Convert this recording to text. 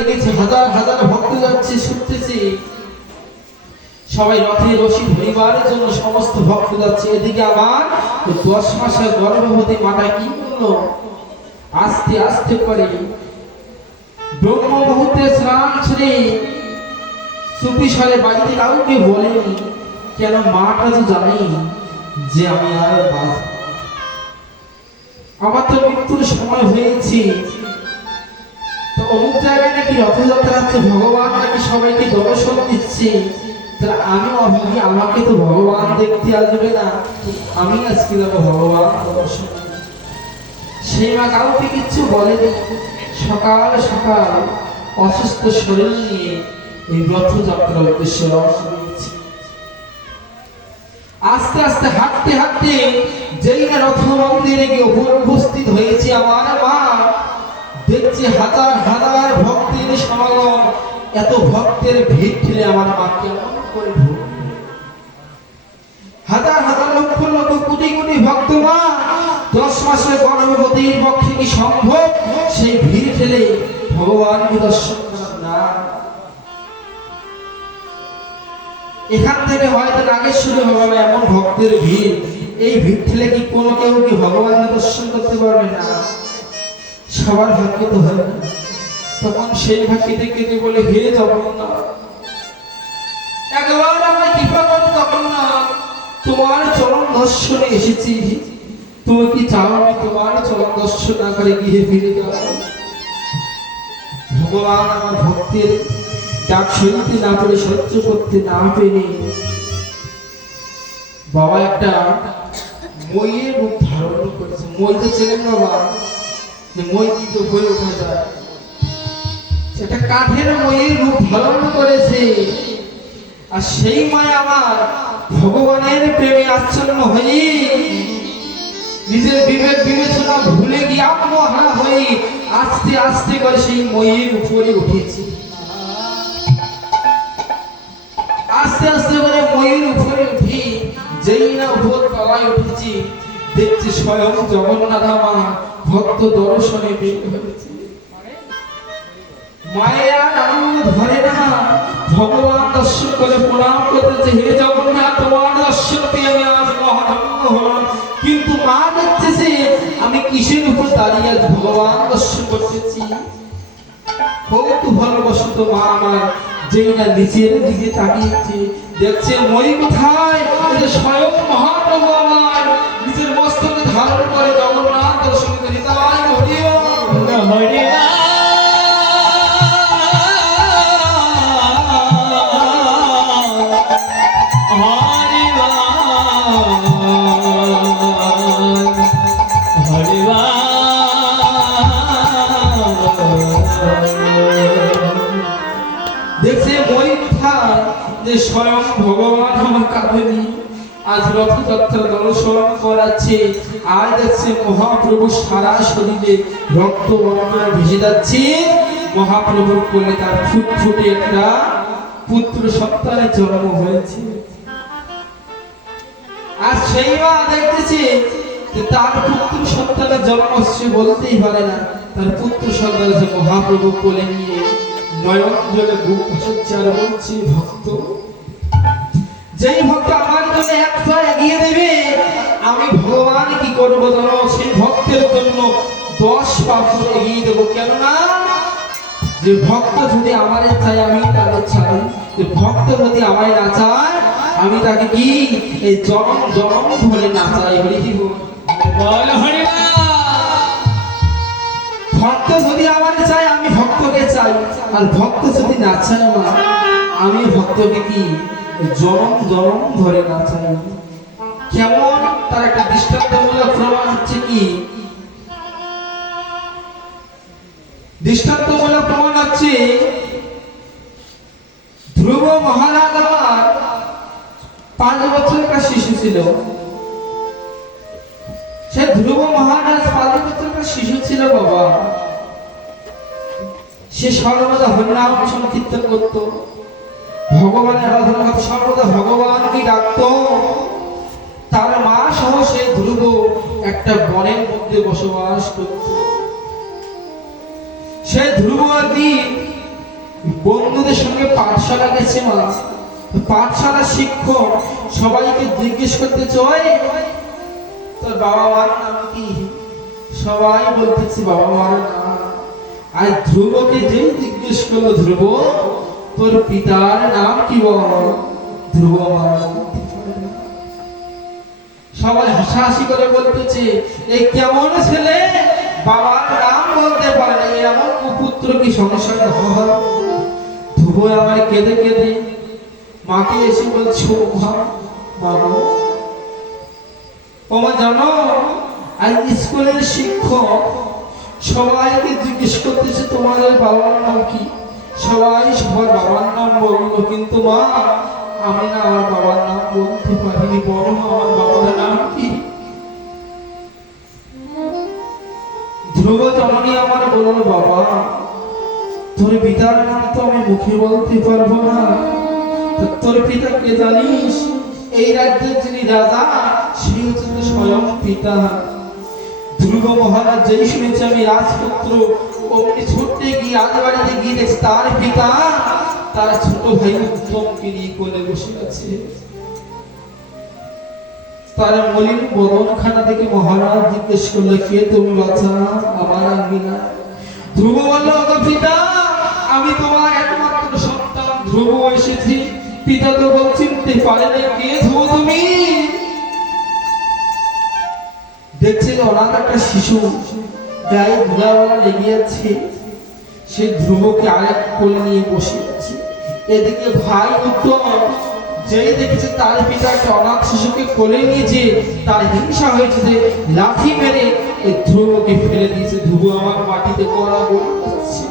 লেগেছে হাজার হাজার ভক্ত যাচ্ছে ছুটতেছে সবাই রথে রশি ধরিবার জন্য সমস্ত ভক্ত যাচ্ছে। এদিকে আমার দশ মাসের গর্ভবতী মাটা কি করল আস্তে আস্তে করে। ব্রহ্ম মুহূর্তে স্নান ছেড়ে চুপি সারে বাড়িতে কাউকে বলেনি। কেন মাটা তো জানি যে আমি আর বাঁচব আমার তো মৃত্যুর সময় হয়েছে। অমুক জায়গায় নাকি রথযাত্রা আছে, ভগবান নাকি সবাইকে দর্শন দিচ্ছে। তাহলে আমি অভাবী আমাকে তো ভগবান দেখতে আসবে না। আমি আজকে যাব ভগবান দর্শন সেই মা কাউকে কিচ্ছু বলেনি। সকাল সকাল অসুস্থ শরীর নিয়ে এই রথযাত্রার উদ্দেশ্যে রওনা দিয়েছি আস্তে আস্তে হাঁটতে হাঁটতে যেই না রথ মন্দিরে গিয়ে উপস্থিত হয়েছে, আমার মা দেখছি হাজার হাজার ভক্তের সমাগম। এত ভক্তের ভিড় ঠেলে আমার মা কেমন করে হাজার হাজার লক্ষ লক্ষ কোটি কোটি ভক্ত মা দশ মাসের গর্ভবতীর পক্ষে কি সম্ভব? সেই ভিড় ঠেলে ভগবানকে দর্শন না। এখান থেকে হয়তো নাগেশ্বরী হবে এমন ভক্তের ভিড়। এই ভিড় ঠেলে কি কোনো কেউ কি ভগবানের দর্শন করতে পারবে না? সবার ভাগ্য তো হয় না। তখন সেই ভাগ্যে কেটে বলে, হে জগন্নাথ, একবার আমার কৃপা করো তোমার চরণ দর্শনে এসেছি। তুমি কি চাও আমি তোমার চরণ দর্শন না করে ফিরে ভগবান আমার ভক্তের ডাক শুনতে না পেরে, সহ্য করতে না পেরে বাবা একটা মইয়ের ধারণ করেছে। মই তো ছিলেন বাবা। যে মই কি তো হয়ে ওঠা যায় সেটা কাঠের মইয়ের রূপ ধারণ করেছে। আর সেই মায় আমার ভগবানের প্রেমে আচ্ছন্ন হয়ে নিজের বিবেক বিবেচনা ভুলে গিয়ে আত্মহারা হয়ে আস্তে আস্তে করে সেই ময়ের উপরে উঠেছে। আস্তে আস্তে করে ময়ের উপরে উঠি যেই না উপর তলায় উঠেছি দেখছি স্বয়ং জগন্নাথ মা ভক্ত দর্শনে মায়ের আর ধরে না, ভগবান দর্শন করে প্রণাম করতেছে, হে জগন্নাথ, তোমার দর্শন আমি কিন্তু মা দেখতেছে, আমি কিসের উপর দাঁড়িয়ে ভগবান দর্শন করতেছি? কত ভালোবাসত মা আমার নিচের দিকে তাকিয়েছে, দেখছে মই কোথায়? স্বয়ং দেখছে কোথায় যে স্বয়ং ভগবান আমার কাঁধে নিয়ে আজ রথযাত্রা দর্শন করাচ্ছে। আর দেখছে মহাপ্রভু সারা শরীরে রক্ত বর্ণায় ভেসে যাচ্ছে। মহাপ্রভুর কোলে তার ফুটফুটে একটা পুত্র সন্তানের জন্ম হয়েছে। আর সেই মা দেখতেছে যে তার পুত্র সন্তানের জন্ম বলতেই পারে না। তার পুত্র সন্তান যে মহাপ্রভু কোলে নিয়ে নয়ন জলে বুক ভাসাচ্ছে ভক্ত, যেই ভক্ত আমার জন্য এক পা এগিয়ে দেবে, আমি ভগবান কি করব জানো? সেই ভক্তের জন্য দশ পা করে এগিয়ে দেবো। কেননা যে ভক্ত যদি আমার চাই আমি তাকে চাই যে ভক্ত যদি আমায় না চায় আমি তাকে কি? এই জনম জনম ধরে না চাই হরি কি বল? হরে ভক্ত যদি আমার চাই আমি ভক্তকে চাই। আর ভক্ত যদি না চায় আমার, আমি ভক্তকে কি? জনম জনম ধরে না চাই কেমন? তার একটা দৃষ্টান্তমূলক প্রমাণ হচ্ছে কি? দৃষ্টান্তমূলক প্রমাণ হচ্ছে ধ্রুব মহারাজ পাঁচ বছর একটা শিশু ছিল। সে ধ্রুব মহারাজ পাঁচ বছর একটা শিশু ছিল বাবা। সে সর্বদা হরিনাম সংকীর্তন করত। ভগবানের আরাধনা করত, সর্বদা ভগবানকে ডাকত। তার মা সহ সে ধ্রুব একটা বনের মধ্যে বসবাস করত। সে ধ্রুব একদিন পাঠশালা গেছে মা। পাঠশালা শিক্ষক সবাইকে জিজ্ঞেস করতে চয় তোর বাবা মার নাম কি? সবাই বলতেছে, বাবা মার আর ধ্রুবকে যে জিজ্ঞেস করল, ধ্রুব, তোর পিতার নাম কি বল? ধ্রুব সবাই হাসাহাসি করে বলতেছে, এই কেমন ছেলে? বাবার নাম বলতে পারে না। এমন কুপুত্র কি সংসারে ধ্রুব আমার কেঁদে কেঁদে মাকে এসে বলছো মা, বাবা ওমা জানো আর স্কুলের শিক্ষক সবাইকে জিজ্ঞেস করতেছে তোমাদের বাবার নাম কি? সবাই সবার বাবার নাম বলল, কিন্তু মা, আমি না আমার বাবার নাম বলতে পারিনি বলো আমার বাবার নাম কি? ধ্রুব জননী আমার বলল, বাবা, তোর পিতার নাম তো আমি মুখে বলতে পারব না। তোর পিতা কে জানিস? এই রাজ্যের যিনি রাজা, সেই হচ্ছে তো স্বয়ং পিতা। ধ্রুব মহারাজ যেই শুনেছে আমি রাজপুত্র অমনি ছুটতে গিয়ে রাজবাড়িতে গিয়ে দেখছি তার পিতা, তার ছোট ভাই উত্তমকে নিয়ে কোলে বসে আছে। তার মলিন বদন খানা থেকে মহারাজ জিজ্ঞেস করল, কে তুমি বাচ্চা আমার আঙ্গিনা? ধ্রুব বলল পিতা, আমি তোমার একমাত্র সন্তান। ধ্রুব এসেছি পিতা তো বল চিনতে পারে না কে ধ্রুব তুমি? দেখছে অনাথ একটা শিশু গায়ে ধুলাওয়ালা লেগে আছে। সে ধ্রুবকে আরেক কোলে নিয়ে বসে আছে। এদিকে ভাই উত্তম, যেই দেখেছে তার পিতা একটা অনাথ শিশুকে কোলে নিয়েছে তার হিংসা হয়েছে যে লাঠি মেরে এই ধ্রুবকে ফেলে দিয়েছে। ধ্রুব, আমার মাটিতে কড়া বলে যাচ্ছে।